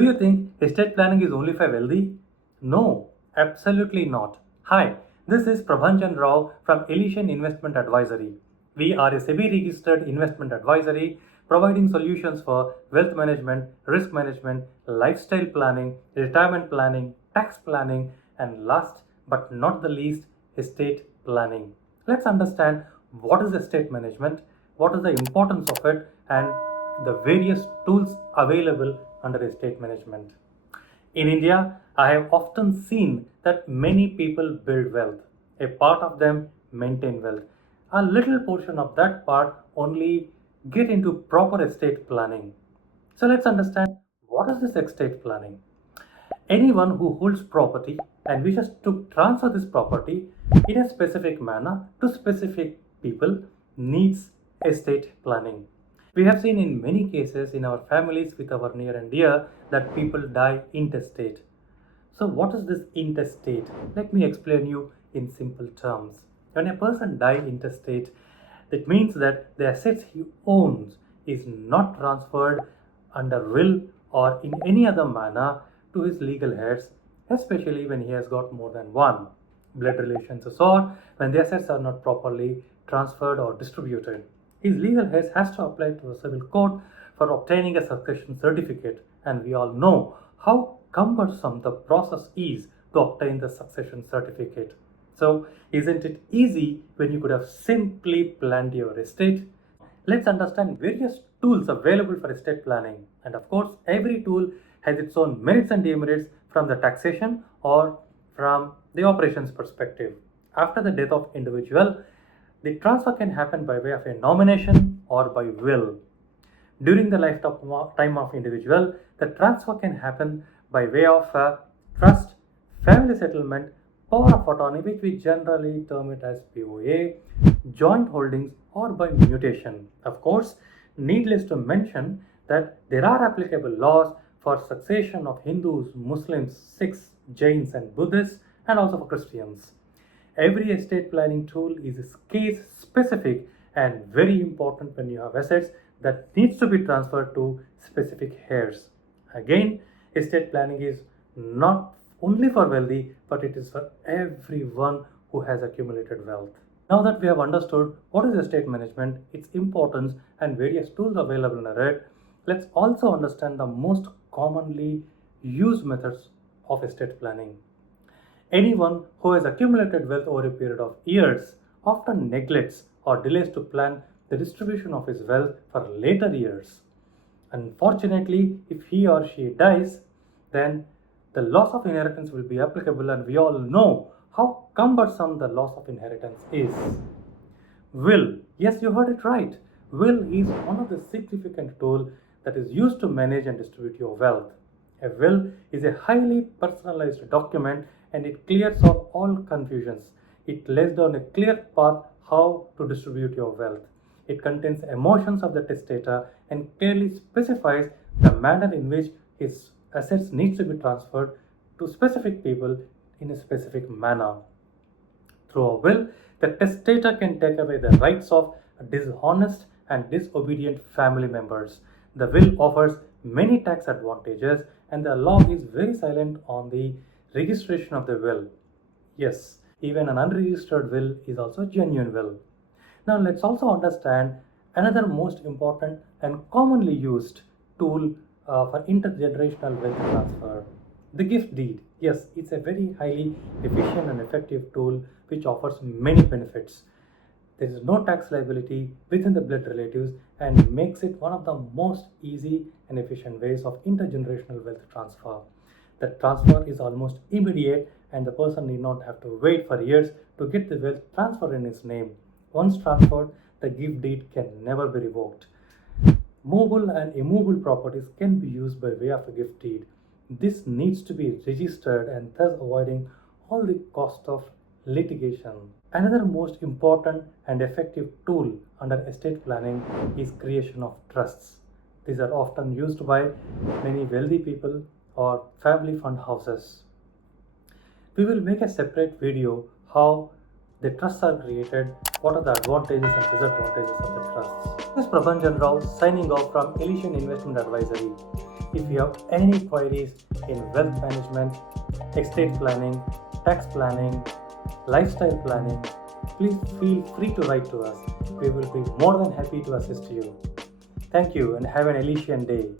Do you think estate planning is only for wealthy? No, absolutely not. Hi, this is Prabhanjan Rao from Elysian Investment Advisory. We are a SEBI registered investment advisory providing solutions for wealth management, risk management, lifestyle planning, retirement planning, tax planning, and last but not the least, estate planning. Let's understand what is estate management, what is the importance of it, and the various tools available under estate management. In India, I have often seen that many people build wealth. A part of them maintain wealth. A little portion of that part only get into proper estate planning. So let's understand what is this estate planning. Anyone who holds property and wishes to transfer this property in a specific manner to specific people needs estate planning. We have seen in many cases in our families with our near and dear that people die intestate. So what is this intestate? Let me explain you in simple terms. When a person dies intestate, it means that the assets he owns is not transferred under will or in any other manner to his legal heirs, especially when he has got more than one. Blood relations or when the assets are not properly transferred or distributed. His legal heirs has to apply to a civil court for obtaining a succession certificate, and we all know how cumbersome the process is to obtain the succession certificate. So, isn't it easy when you could have simply planned your estate? Let's understand various tools available for estate planning, and of course, every tool has its own merits and demerits from the taxation or from the operations perspective. After the death of individual, the transfer can happen by way of a nomination or by will. During the lifetime of individual, the transfer can happen by way of a trust, family settlement, power of attorney, which we generally term it as POA, joint holdings, or by mutation. Of course, needless to mention that there are applicable laws for succession of Hindus, Muslims, Sikhs, Jains, and Buddhists, and also for Christians. Every estate planning tool is case specific and very important when you have assets that needs to be transferred to specific heirs. Again, estate planning is not only for wealthy, but it is for everyone who has accumulated wealth. Now that we have understood what is estate management, its importance, and various tools available in it, let's also understand the most commonly used methods of estate planning. Anyone who has accumulated wealth over a period of years often neglects or delays to plan the distribution of his wealth for later years. Unfortunately, if he or she dies, then the loss of inheritance will be applicable, and we all know how cumbersome the loss of inheritance is. Will, yes, you heard it right. Will is one of the significant tools that is used to manage and distribute your wealth. A will is a highly personalized document and it clears off all confusions. It lays down a clear path how to distribute your wealth. It contains emotions of the testator and clearly specifies the manner in which his assets needs to be transferred to specific people in a specific manner. Through a will, the testator can take away the rights of dishonest and disobedient family members. The will offers many tax advantages, and the law is very silent on the registration of the will. Yes, even an unregistered will is also a genuine will. Now let's also understand another most important and commonly used tool for intergenerational wealth transfer, the gift deed. Yes, it's a very highly efficient and effective tool which offers many benefits. There is no tax liability within the blood relatives and makes it one of the most easy and efficient ways of intergenerational wealth transfer. The transfer is almost immediate and the person need not have to wait for years to get the wealth transferred in his name. Once transferred, the gift deed can never be revoked. Movable and immovable properties can be used by way of a gift deed. This needs to be registered and thus avoiding all the cost of litigation. Another most important and effective tool under estate planning is creation of trusts. These are often used by many wealthy people or family fund houses. We will make a separate video how the trusts are created, what are the advantages and disadvantages of the trusts. This is Prabhanjan Rao signing off from Elysian Investment Advisory. If you have any queries in wealth management, estate planning, tax planning, lifestyle planning, please feel free to write to us. We will be more than happy to assist you. Thank you and have an Elysian day.